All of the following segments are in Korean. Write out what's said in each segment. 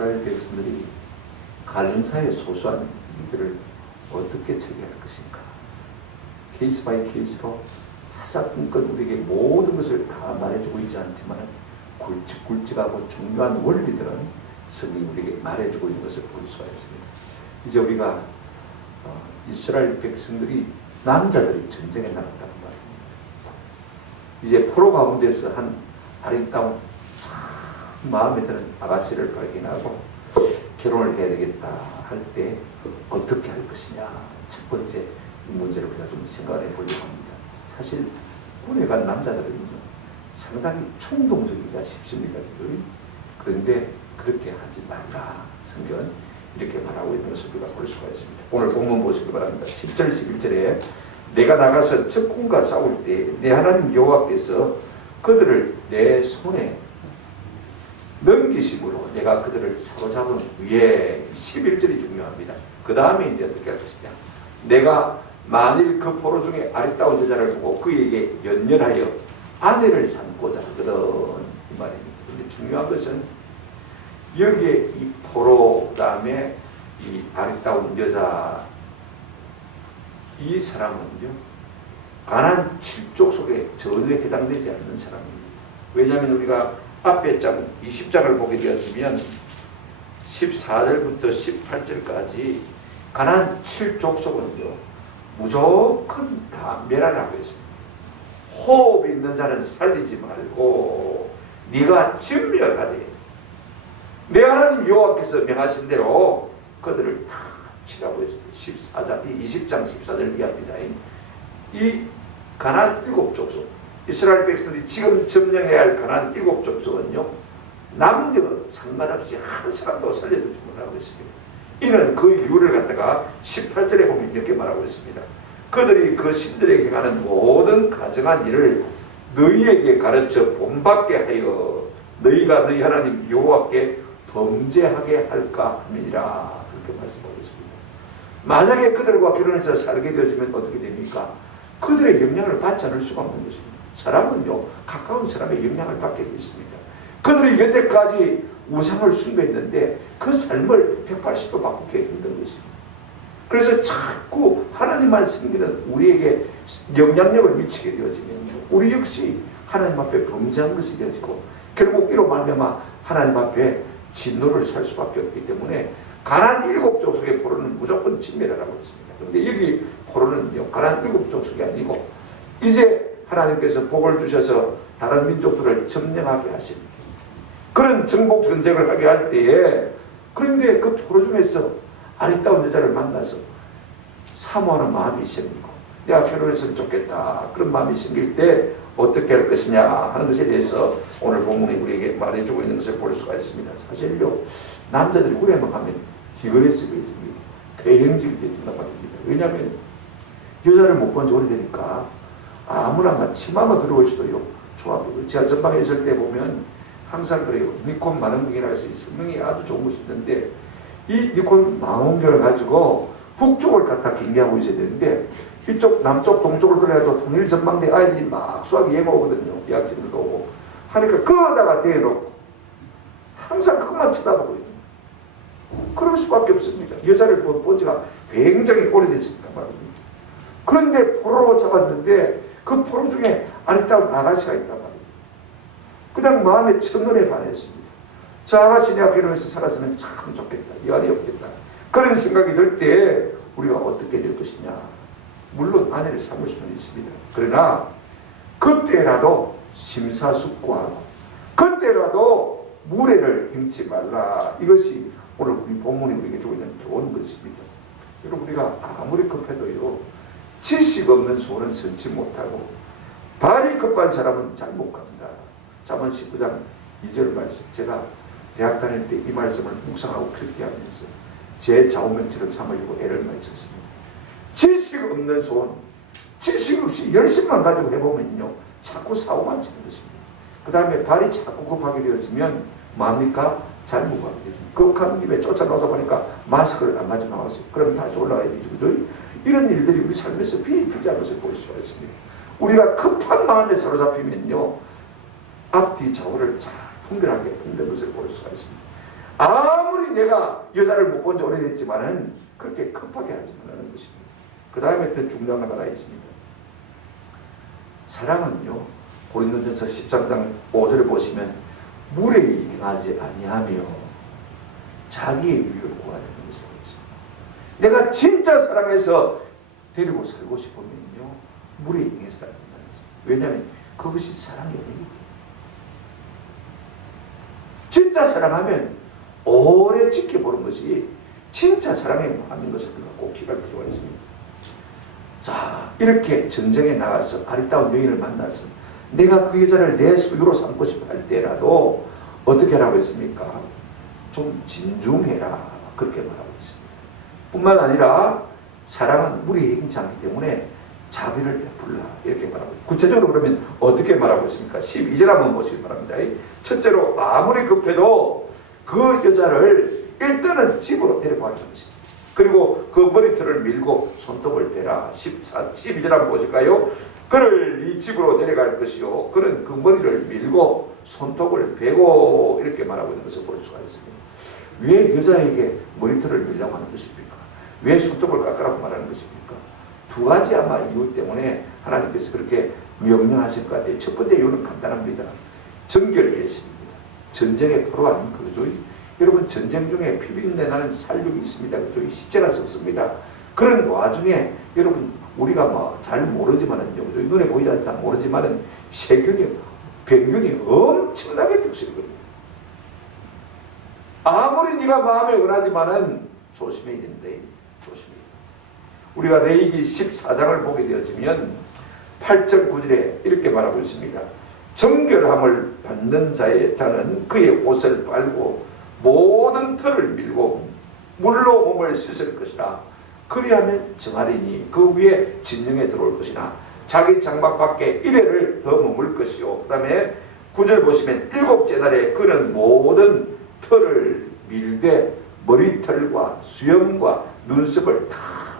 이스라엘 백성들이 가정사의 소소한 일들을 어떻게 처리할 것인가. 케이스 바이 케이스로 사사건건 우리에게 모든 것을 다 말해주고 있지 않지만 굵직굵직하고 중요한 원리들은 성경이 우리에게 말해주고 있는 것을 볼 수가 있습니다. 이제 우리가 이스라엘 백성들이 남자들이 전쟁에 나갔다는 말입니다. 이제 포로 가운데서 한 아름다운 참 마음에 드는 아가씨를 발견하고 결혼을 해야 되겠다 할 때 어떻게 할 것이냐. 첫 번째 이 문제를 우리가 좀 생각해 보려고 합니다. 사실 군에 간 남자들은 상당히 충동적이기가 쉽습니다. 그런데 그렇게 하지 말라. 성경은 이렇게 말하고 있는 것을 우리가 볼 수가 있습니다. 오늘 본문 보시기 바랍니다. 10절 11절에 내가 나가서 적군과 싸울 때 내 하나님 여호와께서 그들을 내 손에 넘기심으로 내가 그들을 사로잡은 위에 11절이 중요합니다. 그 다음에 이제 어떻게 할 것이냐. 내가 만일 그 포로 중에 아리따운 여자를 보고 그에게 연연하여 아내를 삼고자 하거든 이 말입니다. 근데 중요한 것은 여기에 이 포로 그다음에 이 아리따운 여자 이 사람은요 가나안 7족 속에 전혀 해당되지 않는 사람입니다. 왜냐하면 우리가 앞에 장 20장을 보게 되었으면 14절부터 18절까지 가나안 7족 속은요 무조건 다 멸하라고 했습니다. 호흡 있는 자는 살리지 말고 네가 진멸하되 내 하나님 여호와께서 명하신 대로 그들을 다 치라고 했습니다. 20장 14절 이야기합니다. 이 가나안 7족속 이스라엘 백성들이 지금 점령해야 할 가나안 7족속은요 남녀 상관없이 한 사람도 살려주지 못하고 있습니다. 이는 그 이유를 갖다가 18절에 보면 이렇게 말하고 있습니다. 그들이 그 신들에게 가는 모든 가정한 일을 너희에게 가르쳐 본받게 하여 너희가 너희 하나님 여호와께 범죄하게 할까 함이니라. 그렇게 말씀하고 있습니다. 만약에 그들과 결혼해서 살게 되어지면 어떻게 됩니까? 그들의 영향을 받지 않을 수가 없는 것입니다. 사람은요 가까운 사람의 영향을 받게 되어 있습니다. 그들이 여태까지 우상을 숭배했는데 그 삶을 180도 바꾸기 힘든 것입니다. 그래서 자꾸 하나님만 섬기는 우리에게 영향력을 미치게 되어지면 우리 역시 하나님 앞에 범죄한 것이 되어지고 결국 이로 말미암아 하나님 앞에 진노를 살 수밖에 없기 때문에 가나안 7족 속의 포로는 무조건 진멸하라고 했습니다. 그런데 여기 포로는요 가나안 7족 속이 아니고 이제 하나님께서 복을 주셔서 다른 민족들을 점령하게 하십니다. 그런 정복 전쟁을 하게 할 때에 그런데 그 포로 중에서 아리따운 여자를 만나서 사모하는 마음이 생기고 내가 결혼했으면 좋겠다 그런 마음이 생길 때 어떻게 할 것이냐 하는 것에 대해서 오늘 본문이 우리에게 말해주고 있는 것을 볼 수가 있습니다. 사실요 남자들이 후회만 하면 디그레스입니다. 대행직이 된단 말입니다. 왜냐하면 여자를 못 본 지 오래되니까 아무나 치마만 들어올 수도 좋아 보여요. 제가 전방에 있을 때 보면 항상 그래요. 니콘 만원경이라 해서 이 성능이 아주 좋은 것이 있는데 이 니콘 망원경을 가지고 북쪽을 갖다 경계하고 있어야 되는데 이쪽 남쪽 동쪽으로 들어가서 통일 전망대 아이들이 막 수학이 예고 오거든요. 대학생들도 오고 하니까 그거다가 대놓고 항상 그것만 쳐다보고 있는 그럴 수밖에 없습니다. 여자를 본 지가 굉장히 오래됐습니다. 말입니다. 그런데 포로로 잡았는데 그 포로 중에 아리따운 아가씨가 있단 말입니다. 그냥 마음에 첫눈에 반했습니다. 저 아가씨 내가 결혼해서 살았으면 참 좋겠다. 여한이 없겠다. 그런 생각이 들 때 우리가 어떻게 될 것이냐. 물론 아내를 삼을 수는 있습니다. 그러나 그때라도 심사숙고하고 그때라도 무례를 행치 말라. 이것이 오늘 우리 본문이 우리에게 주고 있는 좋은 것입니다. 여러분 우리가 아무리 급해도요 지식 없는 소는 선치 못하고 발이 급한 사람은 잘 못 갑니다. 잠언 19장 2절 말씀 제가 대학 다닐 때 이 말씀을 묵상하고 필기하면서 제 좌우명처럼 삼으려고 애를 많이 썼습니다. 지식 없는 손, 지식 없이 열심만 가지고 해보면요 자꾸 사고만 치는 것입니다. 그 다음에 발이 자꾸 급하게 되어지면 뭡니까? 잘 못 가게 되죠. 급한 김에 쫓아나오다 보니까 마스크를 안 가지고 나왔어요. 그럼 다시 올라가야 되죠. 그죠? 이런 일들이 우리 삶에서 비일비재한 것을 볼 수가 있습니다. 우리가 급한 마음에 사로잡히면요 앞뒤 좌우를 잘 분별하게 흔든 것을 볼 수가 있습니다. 아무리 내가 여자를 못 본 지 오래됐지만은 그렇게 급하게 하지 말라는 것입니다. 그 다음에 더 중요한 하나 있습니다. 사랑은요, 고린도전서 13장 5절을 보시면 물에 행하지 아니하며 자기의 유익을 구하자는 것을 보겠습니다. 내가 진짜 사랑해서 데리고 살고 싶으면요, 물에 행해서 살아야 된다는 것입니다. 왜냐하면 그것이 사랑이 아닙니다. 진짜 사랑하면 오래 지켜보는 것이 진짜 사랑의 마음인 것을 우리가 꼭 기억할 필요가 있습니다. 자, 이렇게 전쟁에 나가서 아리따운 여인을 만나서 내가 그 여자를 내 소유로 삼고 싶어 할 때라도 어떻게 하라고 했습니까? 좀 진중해라, 그렇게 말하고 있습니다. 뿐만 아니라 사랑은 물이 행치 않기 때문에 자비를 베풀라, 이렇게 말하고 있습니다. 구체적으로 그러면 어떻게 말하고 있습니까? 12절 한번 보시기 바랍니다. 첫째로, 아무리 급해도 그 여자를 일단은 집으로 데려가는 것입니다. 그리고 그 머리털을 밀고 손톱을 베라. 12절 한번 보실까요? 그를 네 집으로 데려갈 것이요, 그는 그 머리를 밀고 손톱을 베고, 이렇게 말하고 있는 것을 볼 수가 있습니다. 왜 여자에게 머리털을 밀려고 하는 것입니까? 왜 손톱을 깎으라고 말하는 것입니까? 두 가지 아마 이유 때문에 하나님께서 그렇게 명령하실 것 같아요. 첫 번째 이유는 간단합니다. 정결 위해서입니다. 전쟁의 포로 아닌 거죠. 여러분, 전쟁 중에 피비린내 나는 살육이 있습니다. 그죠? 시체가 썩습니다. 그런 와중에 여러분, 우리가 뭐 잘 모르지만은요, 눈에 보이지 않지 모르지만은 세균이, 병균이 엄청나게 득실거든요. 아무리 네가 마음에 원하지만은 조심해야 된대. 조심해야 돼. 우리가 레위기 14장을 보게 되어지면 8절 9절에 이렇게 말하고 있습니다. 정결함을 받는 자는 그의 옷을 빨고 모든 털을 밀고 물로 몸을 씻을 것이라. 그리하면 정하리니 그 위에 진영에 들어올 것이나 자기 장막 밖에 이래를 더 머물 것이요. 그 다음에 9절 보시면 일곱째 날에 그는 모든 털을 밀되 머리털과 수염과 눈썹을 다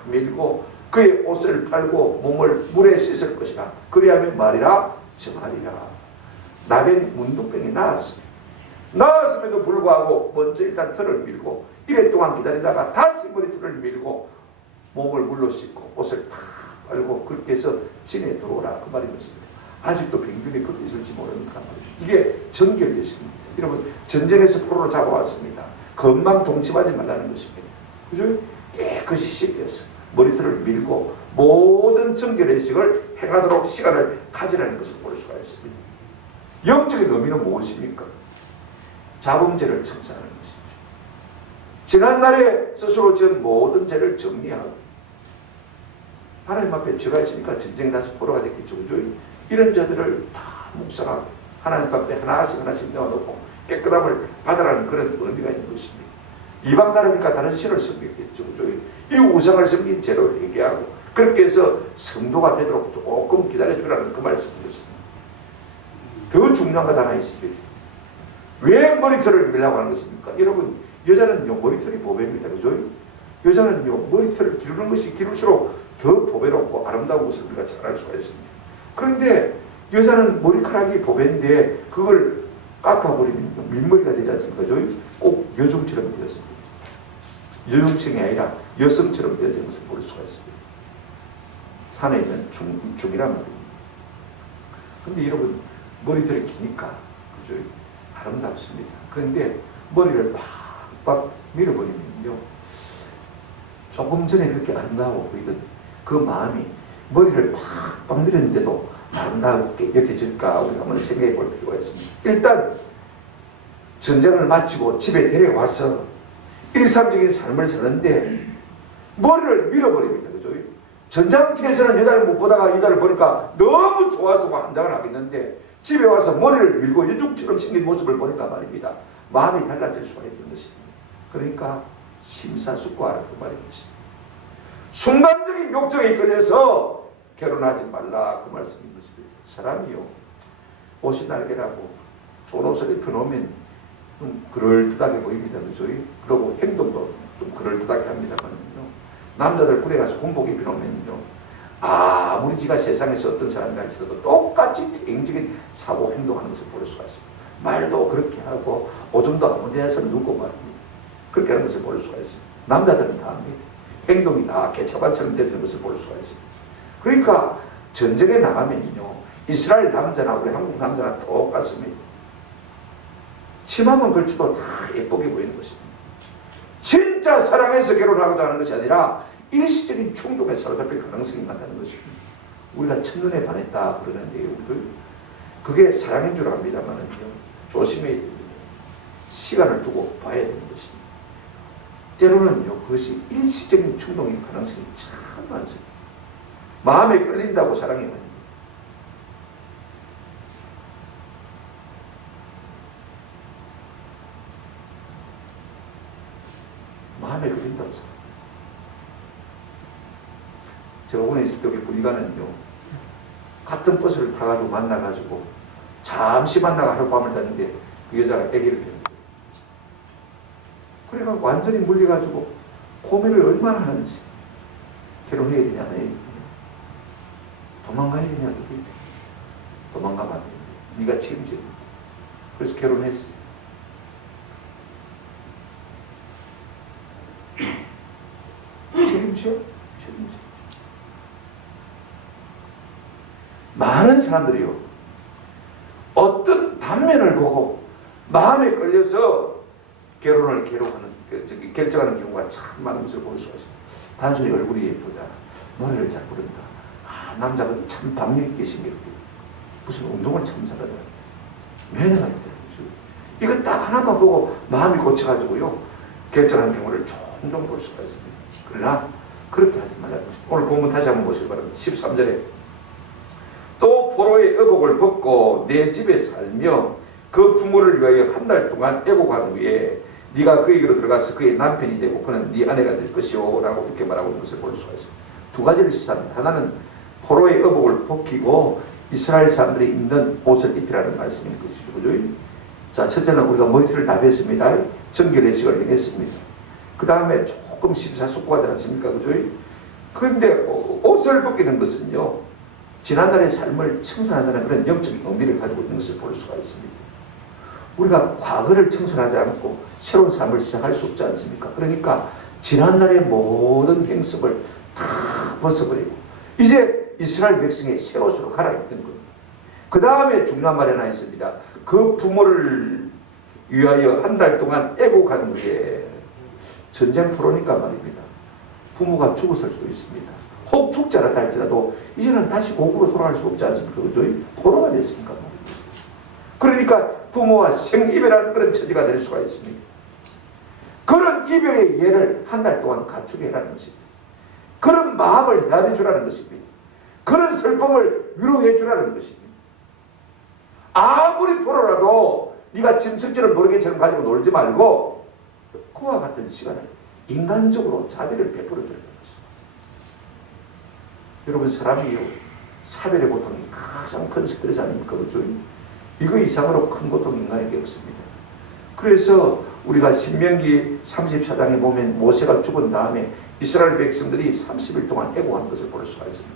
밀고 그의 옷을 빨고 몸을 물에 씻을 것이라. 그리하면 말이라 정하리라. 나병 문둥병이 나았습니다. 나왔음에도 불구하고 먼저 일단 털을 밀고 이래 동안 기다리다가 다시 머리털을 밀고 몸을 물로 씻고 옷을 다 빨고 그렇게 해서 진에 들어오라, 그 말인 것입니다. 아직도 병균이 그것도 있을지 모르니까 말이죠. 이게 정결례식입니다. 여러분, 전쟁에서 포로로 잡아왔습니다. 건방 동침하지 말라는 것입니다. 그죠? 깨끗이 씻겨서 머리털을 밀고 모든 정결례식을 행하도록 시간을 가지라는 것을 볼 수가 있습니다. 영적인 의미는 무엇입니까? 자범죄를 청산하는 것입니다. 지난날에 스스로 지은 모든 죄를 정리하고, 하나님 앞에 죄가 있으니까 전쟁에 나서 포로가 됐겠죠. 그죠? 이런 자들을 다 묵상하고 하나님 앞에 하나씩 내어놓고 깨끗함을 받으라는 그런 의미가 있는 것입니다. 이방 나라니까 다른 신을 섬겼겠죠. 그죠? 이 우상을 섬긴 죄로 회개하고 그렇게 해서 성도가 되도록 조금 기다려주라는 그 말씀인 것입니다. 더 중요한 것 하나 있습니다. 왜 머리털을 밀라고 하는 것입니까? 여러분, 여자는요, 머리털이 보배입니다. 그죠? 여자는요, 머리털을 기르는 것이 기를수록 더 보배롭고 아름다운 것을 우리가 잘 알 수가 있습니다. 그런데 여자는 머리카락이 보배인데 그걸 깎아버리면 민머리가 되지 않습니까? 그죠? 꼭 여종처럼 되었습니다. 여종층이 아니라 여성처럼 되어진 것을 볼 수가 있습니다. 산에 있는 중이란 말입니다. 그런데 여러분, 머리털이 기니까, 그죠? 아름답습니다. 그런데 머리를 팍팍 밀어버리면요, 조금 전에 그렇게 아름다워 보이던 그 마음이 머리를 팍팍 밀었는데도 아름답게 여겨질까 우리가 한번 생각해 볼 필요가 있습니다. 일단 전쟁을 마치고 집에 데려와서 일상적인 삶을 사는데 머리를 밀어버립니다. 그죠? 전장터에서는 여자를 못 보다가 여자를 보니까 너무 좋아서 환장을 하겠는데 집에 와서 머리를 밀고 여종처럼 생긴 모습을 보니까 말입니다, 마음이 달라질 수가 있던 것입니다. 그러니까 심사숙고하라, 그 말인 것입니다. 순간적인 욕정에 걸려서 결혼하지 말라, 그 말씀인 것입니다. 사람이요, 옷이 날개라고 좋은 옷을 입혀놓으면 좀 그럴듯하게 보입니다. 그죠? 그리고 행동도 좀 그럴듯하게 합니다만요, 남자들 군에 가서 군복 입혀놓으면요, 아무리 지가 세상에서 어떤 사람이 할지라도 똑같이 대행적인 사고 행동하는 것을 볼 수가 있습니다. 말도 그렇게 하고 오줌도 아무 데서 누고 말입니다. 그렇게 하는 것을 볼 수가 있습니다. 남자들은 다 합니다. 행동이 다 개차반처럼 되는 것을 볼 수가 있습니다. 그러니까 전쟁에 나가면요, 이스라엘 남자나 우리 한국 남자나 똑같습니다. 치마만 걸쳐도 다 예쁘게 보이는 것입니다. 진짜 사랑해서 결혼하고자 하는 것이 아니라 일시적인 충동에 사로잡힐 가능성이 많다는 것입니다. 우리가 첫눈에 반했다 그러는데요, 우리들 그게 사랑인 줄 압니다만은요, 조심해야 됩니다. 시간을 두고 봐야 되는 것입니다. 때로는요, 그것이 일시적인 충동일 가능성이 참 많습니다. 마음에 끌린다고 사랑이 아닙니다. 마음에 걸린다고 생각합니다. 제가 오늘 있을 때 우리 부리가는요, 같은 버스를 타가지고 만나가지고 잠시 만나가 하룻밤을 잤는데 그 여자가 아기를 낳는 거예요. 그래가 완전히 물려가지고 고민을 얼마나 하는지, 결혼해야 되냐 안 해야 되냐, 도망가야 되냐 어떻게 돼, 도망가면 안 돼, 네가 책임져야 돼. 그래서 결혼했어요. 책임져? 책임져. 많은 사람들이요, 어떤 단면을 보고 마음에 끌려서 결혼을 결정하는 경우가 참 많은 것을 볼 수가 있습니다. 단순히 얼굴이 예쁘다, 노래를 잘 부른다, 남자가 참 박력 있게 생겼다, 무슨 운동을 참 잘하다, 매너가 있다, 이거 딱 하나만 보고 마음이 고쳐가지고요 결정하는 경우를 종종 볼 수가 있습니다. 그러나 그렇게 하지 말라는 것입니다. 오늘 본문 다시 한번 보시기 바랍니다. 13절에 또 포로의 의복을 벗고 내 집에 살며 그 부모를 위하여 한 달 동안 애국한 후에 네가 그에게로 들어가서 그의 남편이 되고 그는 네 아내가 될 것이요 라고 이렇게 말하고 있는 것을 볼 수가 있습니다. 두 가지를 시사합니다. 하나는 포로의 의복을 벗기고 이스라엘 사람들이 입는 옷을 입히라는 말씀인 것이죠. 그죠? 자, 첫째는 우리가 머리를 다 뺐습니다. 정결의식을 행했습니다. 그 다음에 조금 심사숙고하지 않습니까? 그죠? 그런데 옷을 벗기는 것은요, 지난날의 삶을 청산한다는 그런 영적인 의미를 가지고 있는 것을 볼 수가 있습니다. 우리가 과거를 청산하지 않고 새로운 삶을 시작할 수 없지 않습니까? 그러니까 지난날의 모든 행습을 다 벗어버리고 이제 이스라엘 백성의 새 옷으로 갈아입는 겁니다. 그 다음에 중요한 말이 하나 있습니다. 그 부모를 위하여 한 달 동안 애국한 후에, 전쟁 프로니까 말입니다. 부모가 죽었을 수도 있습니다. 혹 죽지 않았다 할지라도 이제는 다시 고국으로 돌아갈 수 없지 않습니까? 그죠? 포로가 됐으니까 말입니다. 그러니까 부모와 생이별하는 그런 처지가 될 수가 있습니다. 그런 이별의 예를 한 달 동안 갖추게 해라는 것입니다. 그런 마음을 헤아려 주라는 것입니다. 그런 슬픔을 위로해 주라는 것입니다. 아무리 포로라도 네가 짐승처럼 모르게처럼 가지고 놀지 말고 그와 같은 시간을 인간적으로 자비를 베풀어 주라는 것입니다. 여러분, 사람이요, 사별의 고통이 가장 큰 스트레스 아닙니까? 그렇죠? 이거 이상으로 큰 고통 인간에게 없습니다. 그래서 우리가 신명기 34장에 보면 모세가 죽은 다음에 이스라엘 백성들이 30일 동안 애고하는 것을 볼 수가 있습니다.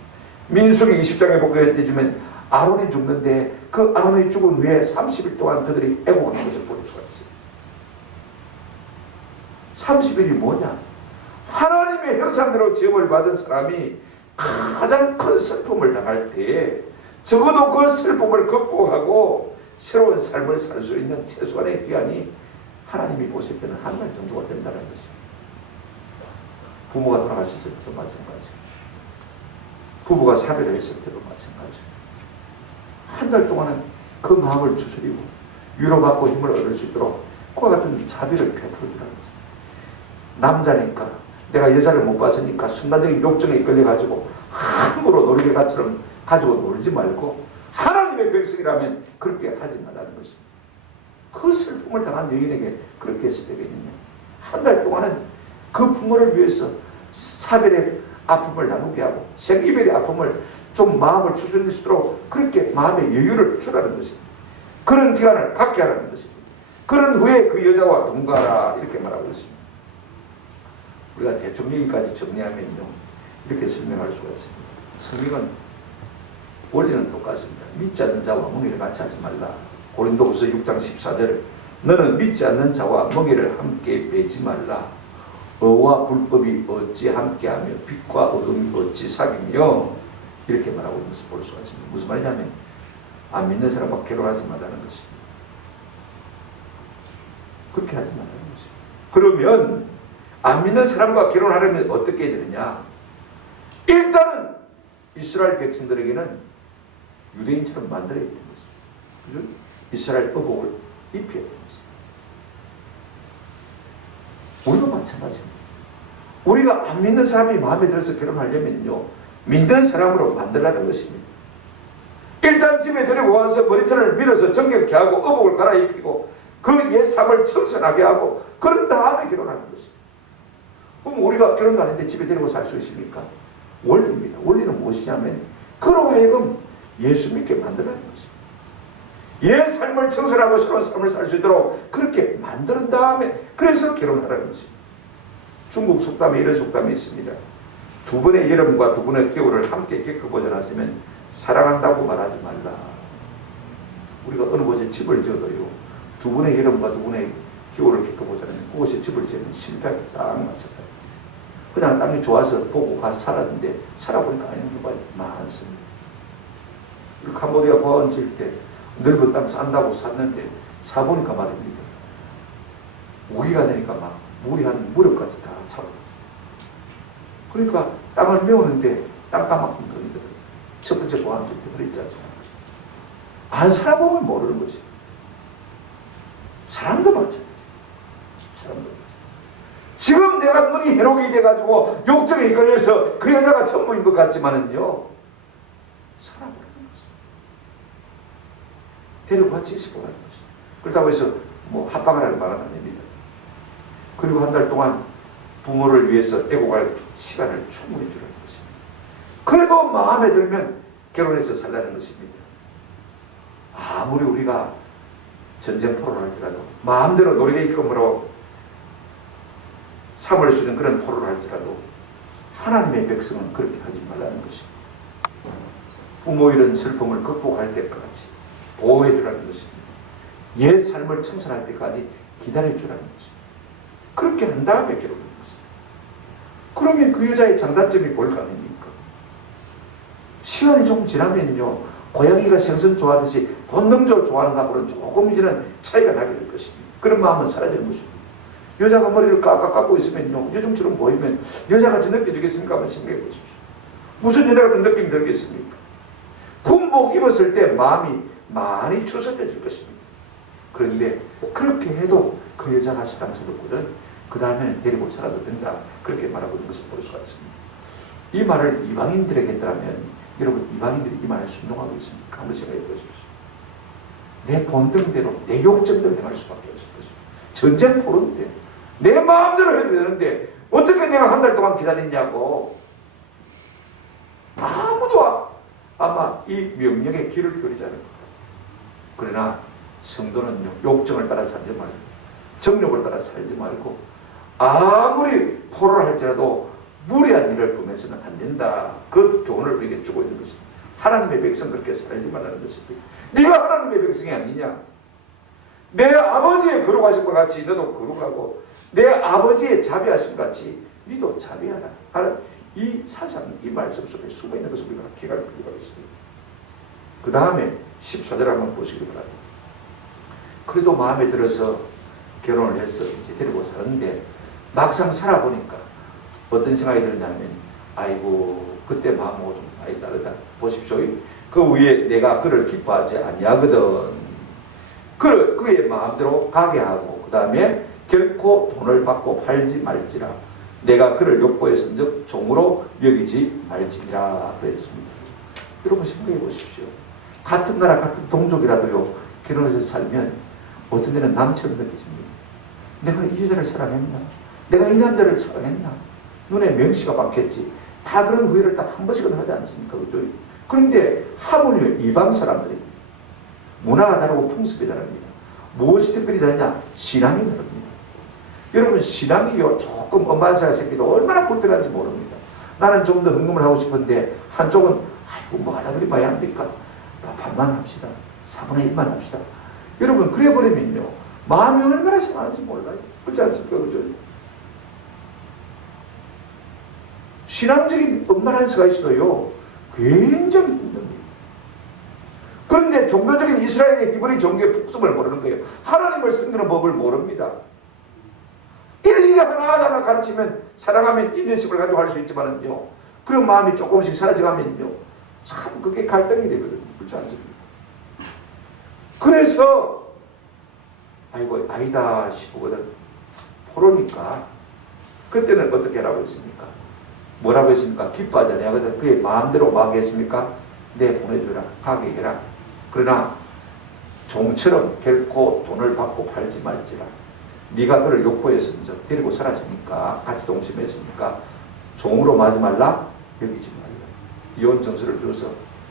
민수기 20장에 보게 되면 아론이 죽는데 그 아론이 죽은 후에 30일 동안 그들이 애고하는 것을 볼 수가 있습니다. 30일이 뭐냐? 하나님의 형상대로 지음을 받은 사람이 가장 큰 슬픔을 당할 때에 적어도 그 슬픔을 극복하고 새로운 삶을 살 수 있는 최소한의 기간이 하나님이 보실 때는 한 달 정도가 된다는 것입니다. 부모가 돌아가셨을 때도 마찬가지, 부부가 사별을 했을 때도 마찬가지. 한 달 동안은 그 마음을 추스리고 위로받고 힘을 얻을 수 있도록 그와 같은 자비를 베풀어 주라는 것입니다. 남자니까, 내가 여자를 못 봤으니까 순간적인 욕정에 끌려가지고 함부로 놀이개가처럼 가지고 놀지 말고 하나님의 백성이라면 그렇게 하지 말라는 것입니다. 그 슬픔을 당한 여인에게 그렇게 했을 때겠느냐? 한 달 동안은 그 부모를 위해서 사별의 아픔을 나누게 하고 생이별의 아픔을 좀 마음을 추스릴 수 있도록 그렇게 마음의 여유를 주라는 것입니다. 그런 기간을 갖게 하라는 것입니다. 그런 후에 그 여자와 동거하라 이렇게 말하고 있습니다. 우리가 대충 여기까지 정리하면요, 이렇게 설명할 수가 있습니다. 성경은 원리는 똑같습니다. 믿지 않는 자와 멍에를 같이 하지 말라. 고린도후서 6장 14절 너는 믿지 않는 자와 먹이를 함께 베지 말라. 의와 불법이 어찌 함께하며 빛과 어둠이 어찌 사귀며, 이렇게 말하고 있는 것을 볼 수가 있습니다. 무슨 말이냐면 안 믿는 사람과 결혼하지 말라는 것입니다. 그렇게 하지 말라는 것입니다. 그러면 안 믿는 사람과 결혼하려면 어떻게 해야 되느냐? 일단은 이스라엘 백성들에게는 유대인처럼 만들어야 되는 것입니다. 그죠? 이스라엘 의복을 입혀야 되는 것입니다. 우리도 마찬가지입니다. 우리가 안 믿는 사람이 마음에 들어서 결혼하려면요, 믿는 사람으로 만들라는 것입니다. 일단 집에 데리고 와서 머리털을 밀어서 정결케 하고 의복을 갈아입히고 그 옛 삶을 청산하게 하고 그런 다음에 결혼하는 것입니다. 그럼 우리가 결혼도 안 했는데 집에 데리고 살 수 있습니까? 원리입니다. 원리는 무엇이냐면 그로 하여금 예수 믿게 만들라는 것입니다. 옛 삶을 청산하고 새로운 삶을 살 수 있도록 그렇게 만드는 다음에 그래서 결혼하라는 것입니다. 중국 속담에 이런 속담이 있습니다. 두 번의 여름과 두 번의 겨울을 함께 겪어보지 않았으면 사랑한다고 말하지 말라. 우리가 어느 곳에 집을 지어도요, 두 번의 여름과 두 번의 겨울을 겪어보지 않으면 그곳에 집을 지으면 실패하기 딱 마찬가지입니다. 그냥 땅이 좋아서 보고 가서 살았는데 살아보니까 아닌 경우가 많습니다. 캄보디아 공원 지을 때 넓은 땅 산다고 샀는데 사보니까 말입니다. 우기가 되니까 막 물이 한 무렵까지 다 차버렸어요. 그러니까 땅을 메우는데 땅가만큼 더 힘들었어요. 첫 번째 보안점 때문에 있지 않습니까? 안 살아보면 모르는 거지. 사람도 마찬가지예요. 사람도 마찬가지예요. 지금 내가 눈이 해로게 돼가지고 욕정에 걸려서 그 여자가 전부인 것 같지만은요, 살아보는 거죠. 데리고 같이 있어보라는 거죠. 그렇다고 해서 뭐 합방을 하는 말은 아닙니다. 그리고 한 달 동안 부모를 위해서 애고갈 시간을 충분히 주라는 것입니다. 그래도 마음에 들면 결혼해서 살라는 것입니다. 아무리 우리가 전쟁포로를 할지라도 마음대로 놀이기금으로 삼을 수 있는 그런 포로를 할지라도 하나님의 백성은 그렇게 하지 말라는 것입니다. 부모 잃은 슬픔을 극복할 때까지 보호해 주라는 것입니다. 옛 삶을 청산할 때까지 기다려 주라는 것입니다. 그렇게 한 다음에 결혼하는 것입니다. 그러면 그 여자의 장단점이 뭘까 아닙니까? 시간이 좀 지나면요, 고양이가 생선 좋아하듯이 본능적으로 좋아하는 것하고는 조금 이제는 차이가 나게 될 것입니다. 그런 마음은 사라지는 것입니다. 여자가 머리를 깎아 깎고 있으면요, 요즘처럼 보이면 여자같이 느껴지겠습니까? 한번 생각해 보십시오. 무슨 여자 같은 느낌이 들겠습니까? 군복 입었을 때 마음이 많이 추스려질 것입니다. 그런데 그렇게 해도 그 여자가 사랑스럽거든, 그 다음에 데리고 살아도 된다, 그렇게 말하고 있는 것을 볼 수가 있습니다. 이 말을 이방인들에게 했더라면 여러분, 이방인들이 이 말을 순종하고 있습니까? 한번 생각해 보십시오. 내 본능대로 내 욕정대로 행할 수밖에 없을 것입니다. 전쟁포로인데 내 마음대로 해도 되는데 어떻게 내가 한 달 동안 기다리냐고. 아무도 아마 이 명령에 귀를 기울이지 않을 거예요. 그러나 성도는요, 욕정을 따라 살지 말고 정욕을 따라 살지 말고 아무리 포로를 할지라도 무례한 일을 범해서는 안 된다. 그 교훈을 우리에게 주고 있는 것입니다. 하나님의 백성 그렇게 살지 말라는 것입니다. 네가 하나님의 백성이 아니냐? 내 아버지의 거룩하신 것 같이 너도 거룩하고 내 아버지의 자비하심 같이 너도 자비하라. 이 사상, 이 말씀 속에 숨어있는 것을 우리가 기가 필요가 있습니다. 그 다음에 14절 한번 보시기 바랍니다. 그래도 마음에 들어서 결혼을 해서 이제 데리고 사는데 막상 살아보니까 어떤 생각이 드냐면, 아이고 그때 마음하고 좀 많이 다르다. 보십시오. 그 위에 내가 그를 기뻐하지 아니하거든. 그의 마음대로 가게 하고 그 다음에 결코 돈을 받고 팔지 말지라. 내가 그를 욕보해선즉 종으로 여기지 말지라 그랬습니다. 여러분 생각해 보십시오. 같은 나라 같은 동족이라도요, 결혼해서 살면 어떤 데는 남처럼 느껴집니다. 내가 이 여자를 사랑했나? 내가 이 남자를 사랑했나? 눈에 명시가 박혔지. 다 그런 후회를 딱 한 번씩은 하지 않습니까? 그죠? 그런데 하물며 이방 사람들이 문화가 다르고 풍습이 다릅니다. 무엇이 특별히 다르냐? 신앙이 다릅니다. 여러분, 신앙이요, 조금 엄마살 새끼도 얼마나 불편한지 모릅니다. 나는 좀 더 헌금을 하고 싶은데 한쪽은 아이고 뭐 하다 그리 많이 합니까? 반만 합시다. 4분의 1만 합시다. 여러분, 그래 버리면요, 마음이 얼마나 상하는지 몰라요. 그렇지 않습니까? 그죠? 신앙적인 엄마라는 수가 있어도요, 굉장히 힘듭니다. 그런데 종교적인 이스라엘의 히브리 종교의 복습을 모르는 거예요. 하나님을 섬기는 법을 모릅니다. 일일이 하나하나 가르치면, 사랑하면 인내심을 가지고 할 수 있지만은요, 그런 마음이 조금씩 사라져가면요, 참 그게 갈등이 되거든요. 그렇지 않습니까? 그래서 아이고 아니다 싶거든. 포로니까 그때는 어떻게 하라고 했습니까? 뭐라고 했습니까? 기뻐하잖아요. 그때 그의 마음대로 뭐 하겠습니까? 내 보내주라, 가게 해라. 그러나 종처럼 결코 돈을 받고 팔지 말지라. 네가 그를 욕보해서 데리고 살았으니까, 같이 동침했으니까 종으로 마지 말라, 여기지 말라. 이혼 정서를 줘서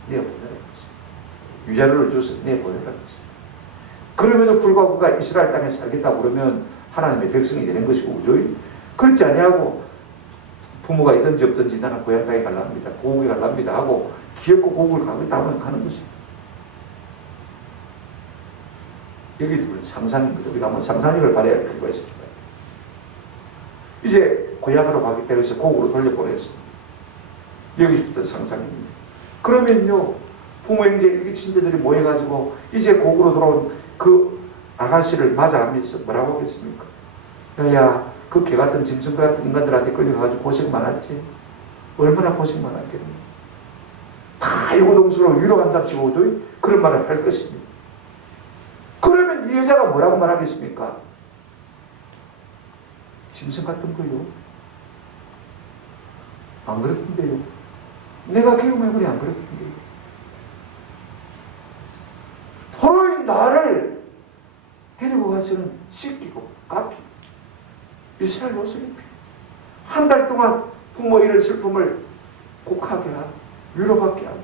내보내라고 했습니다. 유자료를 줘서 내보내라고 했습니다. 그럼에도 불구하고 그가 이스라엘 땅에 살겠다고 그러면 하나님의 백성이 되는 것이고, 그죠? 그렇지 아니하고 부모가 있든지 없든지 나는 고향 땅에 갈랍니다, 고국에 갈랍니다 하고 귀엽고 고국을 가겠다 하면 가는 것입니다. 여기 상상입니다. 우리가 한번 상상력을 발휘할 필요가 있습니다. 이제 고향으로 가겠다고 해서 고국으로 돌려보냈습니다. 여기부터 상상입니다. 그러면요, 부모, 형제, 일기 친구들이 모여가지고 이제 고국으로 돌아온 그 아가씨를 맞아하면서 뭐라고 하겠습니까? 야야, 그 개 같은 짐승 같은 인간들한테 끌려가지고 고생 많았지? 얼마나 고생 많았겠니? 다 요구동수로 위로한답시고 그런 말을 할 것입니다. 그러면 이 여자가 뭐라고 말하겠습니까? 짐승 같은 거요? 안 그렇던데요? 내가 기억해보니 안 그렇던데요? 포로인 나를 데리고 가서는 씻기고 깎이고 이스라엘 옷을 입히고 한 달 동안 부모 이런 슬픔을 곡하게 하고 위로받게 하고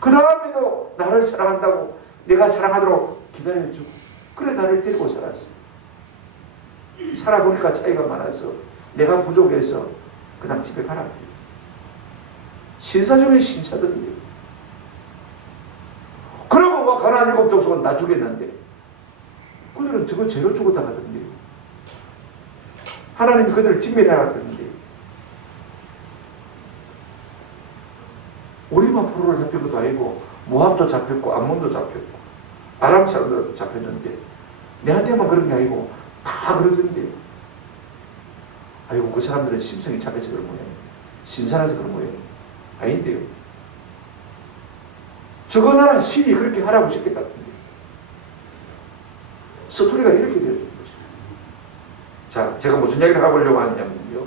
그 다음에도 나를 사랑한다고 내가 사랑하도록 기다려주고 그래 나를 데리고 살았어. 살아보니까 차이가 많아서 내가 부족해서 그냥 집에 가라. 신사 중에 신사들인데 그러고 뭐 가나안 일곱 족속은 다 죽였는데 그들은 저거 죄로 죽었다 하던데 하나님이 그들을 진멸해놨던데 우리만 포로를 잡힌 것도 아니고 모압도 잡혔고 암몬도 잡혔고 아람 사람도 잡혔는데 내한테만 그런 게 아니고 다 그러던데 아이고 그 사람들은 심성이 착해서 그런 모양이에요. 신사라서 그런 모양이에요. 아닌데요. 저거 나라 신이 그렇게 하라고 시켰다던데 스토리가 이렇게 되어진 것입니다. 자, 제가 무슨 얘기를 하려고 하느냐면요,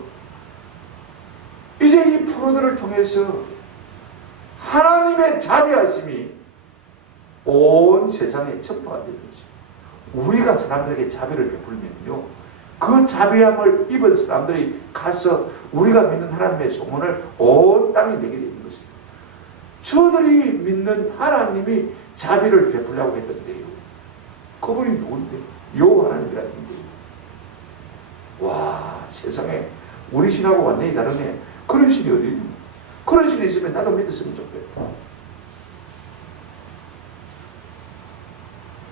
이제 이 프로들을 통해서 하나님의 자비하심이 온 세상에 전파가 되는 것입니다. 우리가 사람들에게 자비를 베풀면요, 그 자비함을 입은 사람들이 가서 우리가 믿는 하나님의 소문을 온 땅에 내게 되는 것입니다. 저들이 믿는 하나님이 자비를 베풀려고 했던데요, 그분이 누군데? 여호와 하나님이라는데. 와, 세상에 우리 신하고 완전히 다르네. 그런 신이 어디 있니? 그런 신이 있으면 나도 믿었으면 좋겠다.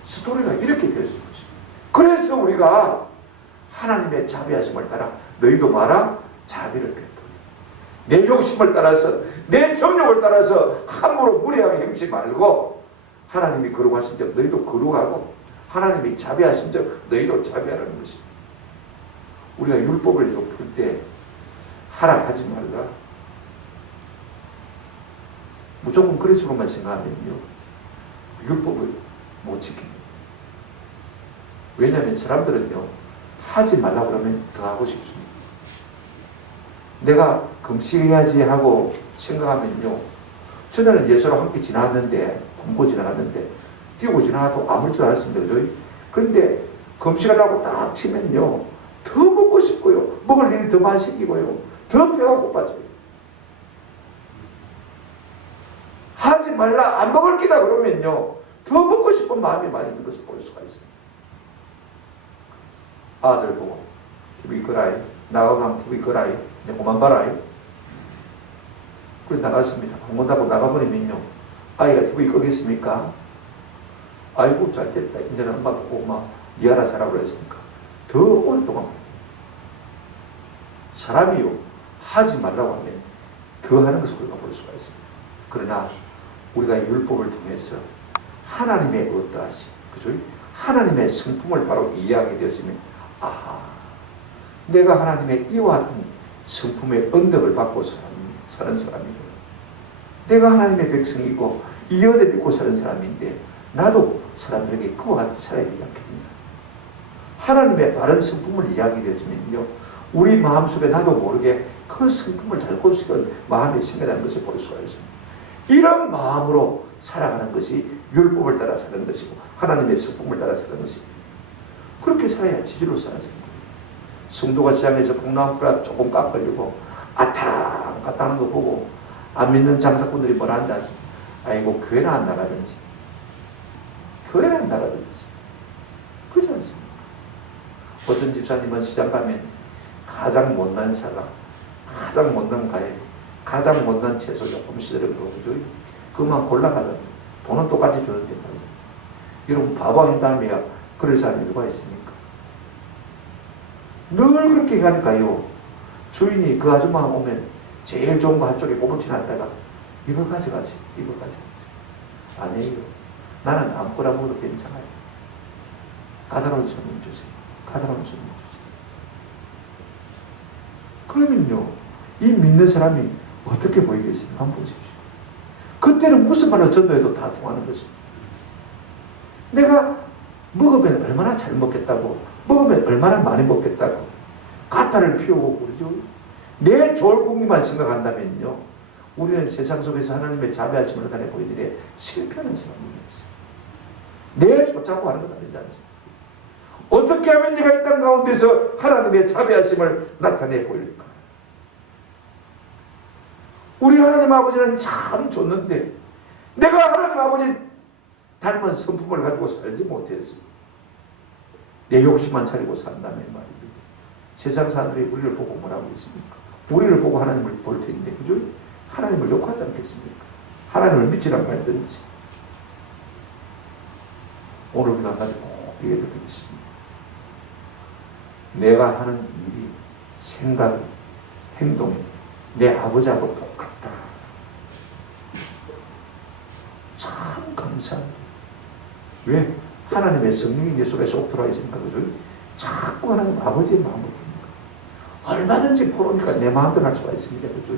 스토리가 이렇게 되어진 것입니다. 그래서 우리가 하나님의 자비하심을 따라 너희도 마라 자비를 베풀라. 내 욕심을 따라서 내 정욕을 따라서 함부로 무례하게 행치 말고 하나님이 거룩하신 적 너희도 거룩하고 하나님이 자비하신 적 너희도 자비하라는 것입니다. 우리가 율법을 풀 때 하라 하지 말라 무조건 그런 식으로만 생각하면요, 율법을 못 지킵니다. 왜냐하면 사람들은요, 하지 말라고 그러면 더 하고 싶습니다. 내가 금식해야지 하고 생각하면요, 저는 예수로 함께 지나갔는데, 굶고 지나갔는데, 뛰고 지나가도 아무 줄 알았습니다. 그죠? 그런데 금식하려고 딱 치면요, 더 먹고 싶고요, 먹을 일이 더 많이 생기고요, 더 배가 고파져요. 하지 말라, 안 먹을 기다 그러면요, 더 먹고 싶은 마음이 많이 있는 것을 볼 수가 있습니다. 아들 보고 TV 거라이, 나가면 TV 거라이, 내 그만 봐라이. 그래 나갔습니다. 안 본다고 나가버리면요, 아이가 TV 끄겠습니까? 아이고 잘 됐다. 이제는 엄마가 보고 막 니 알아서 하라고 했습니까? 더 오랫동안 사람이요 하지 말라고 하면 더 하는 것을 우리가 볼 수가 있습니다. 그러나 우리가 율법을 통해서 하나님의 어떠하심, 그죠? 하나님의 성품을 바로 이해하게 되었으면, 아하, 내가 하나님의 이와 같은 성품의 언덕을 받고 사는 사람이고, 내가 하나님의 백성이고 이 은혜를 믿고 사는 사람인데 나도 사람들에게 그와 같이 살아야 되지 않겠느냐. 하나님의 바른 성품을 이해하게 되어지면요, 우리 마음속에 나도 모르게 그 성품을 닮고 싶은 마음이 생겨나는 것을 볼 수가 있습니다. 이런 마음으로 살아가는 것이 율법을 따라 사는 것이고 하나님의 성품을 따라 사는 것입니다. 그렇게 살아야 지지로 살아지는 거예요. 성도가 시장에서 콩나물가 조금 깎으려고 아탕아탕한 거 보고 안 믿는 장사꾼들이 뭐라 하는지 아십니까? 아이고 교회는 안 나가든지, 교회는 안 나가든지, 그렇지 않습니까? 어떤 집사님은 시장 가면 가장 못난 사과, 가장 못난 과일, 가장 못난 채소 조금 씻으려고 그러죠. 그것만 골라가면 돈은 똑같이 주는데 말이에요. 여러분 바보인 다음에야 그럴 사람이 누가 있습니까? 늘 그렇게 가니까요, 주인이 그 아줌마 오면 제일 좋은 거 한쪽에 꼬불치 놨다가 이거 가져가세요, 이거 가져가세요. 아니에요. 나는 아무거나 먹어도 괜찮아요. 까다로운 손님 주세요. 까다로운 손님 주세요. 그러면요, 이 믿는 사람이 어떻게 보이겠습니까? 한번 보십시오. 그때는 무슨 말을 전도해도 다 통하는 것입니다. 내가 먹으면 얼마나 잘 먹겠다고, 먹으면 얼마나 많이 먹겠다고 가타를 피우고 그러죠. 내 좋을 궁리만 생각한다면요, 우리는 세상 속에서 하나님의 자비하심을 나타내 보이더니 실패하는 사람이었어요. 내 좋자고 하는 건 아니지 않습니까? 어떻게 하면 내가 이 땅 가운데서 하나님의 자비하심을 나타내 보일까? 우리 하나님 아버지는 참 좋는데 내가 하나님 아버지 닮은 성품을 가지고 살지 못했어. 내 욕심만 차리고 산다면 말이에요. 세상 사람들이 우리를 보고 뭐라고 했습니까? 우리를 보고 하나님을 볼 텐데, 그죠? 하나님을 욕하지 않겠습니까? 하나님을 믿지란 말든지. 오늘 우리가 한 가지 꼭 얘기해 드리겠습니다. 내가 하는 일이, 생각, 행동이 내 아버지하고 똑같다. 참 감사합니다. 왜? 하나님의 성령이 내 속에 쏙 들어와 있으니까, 그죠? 자꾸 하나님 아버지의 마음을 봅니다. 얼마든지 풀어오니까 내 마음대로 할 수가 있습니다. 그죠?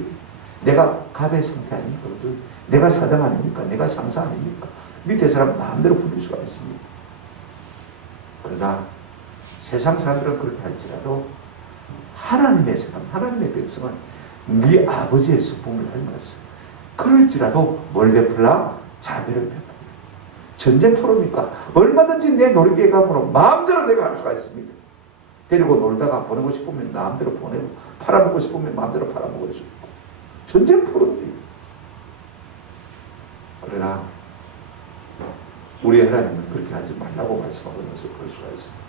내가 갑의 상태 아닙니까? 그죠? 내가 사장 아닙니까? 내가 상사 아닙니까? 밑에 사람 마음대로 부릴 수가 있습니다. 그러나 세상 사람들은 그렇게 할지라도 하나님의 사람, 하나님의 백성은 네 아버지의 성품을 닮았어. 그럴지라도 뭘 베풀라? 자비를 베풀라. 전쟁 프로니까 얼마든지 내 놀이기감으로 마음대로 내가 할 수가 있습니다. 데리고 놀다가 보내고 싶으면 마음대로 보내고, 팔아먹고 싶으면 마음대로 팔아먹을 수 있고. 전쟁 프로입니다. 그러나 우리 하나님은 그렇게 하지 말라고 말씀하고 있는 것을 볼 수가 있습니다.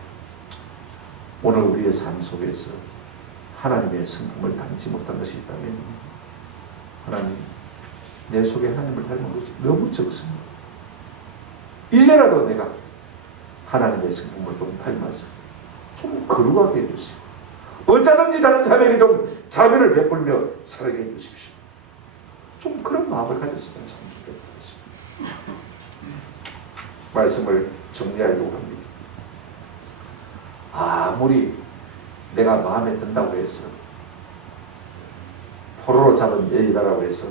오늘 우리의 삶 속에서 하나님의 성품을 닮지 못한 것이 있다면, 하나님, 내 속에 하나님을 닮은 것이 너무 적습니다. 이제라도 내가 하나님의 성품을 좀 닮아서 좀 거룩하게 해주세요. 어쩌든지 다른 사람에게 좀 자비를 베풀며 살게 해주십시오. 좀 그런 마음을 가졌으면 참 좋겠다 싶습니다. 말씀을 정리하려고 합니다. 아무리 내가 마음에 든다고 해서, 포로로 잡은 여인이라고 해서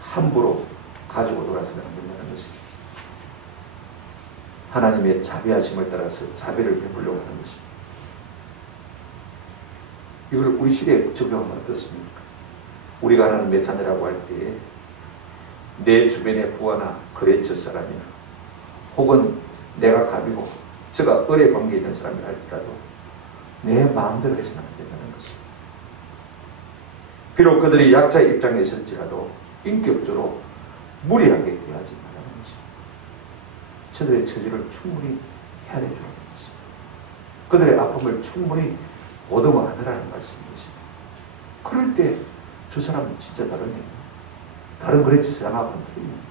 함부로 가지고 돌아서는 안 된다는 것입니다. 하나님의 자비하심을 따라서 자비를 베풀려고 하는 것입니다. 이걸 우리 시대에 적용하면 어떻습니까? 우리가 하나님의 자녀라고 할 때 내 주변의 부하나 거래처 사람이나 혹은 내가 갑이고 저가 의뢰 관계에 있는 사람이라 할지라도 내 마음대로 해서는 안 된다는 것입니다. 비록 그들이 약자의 입장에 있을지라도 인격적으로 무리하게 대하지 말라는 것입니다. 저들의 처지를 충분히 헤아려 주라는 것입니다. 그들의 아픔을 충분히 보듬어 하느라는 말씀이십니다. 그럴 때 저 사람은 진짜 다르네요. 다른 거래처 사람하고는 틀립니다.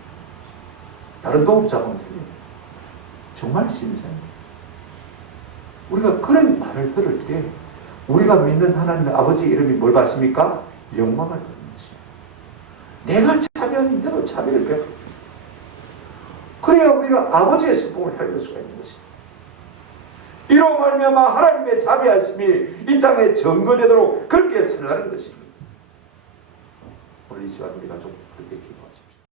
다른 동업자하고는 틀립니다. 정말 신선해요. 우리가 그런 말을 들을 때 우리가 믿는 하나님 아버지 이름이 뭘 받습니까? 영광을 받는 것입니다. 내가 자비하니 너도 자비를 베풀어. 그래야 우리가 아버지의 성공을 할 수가 있는 것입니다. 이로 말미암아 하나님의 자비하심이 이 땅에 증거되도록 그렇게 살라는 것입니다. 오늘 이 시간 우리가 좀 그렇게 기도합니다.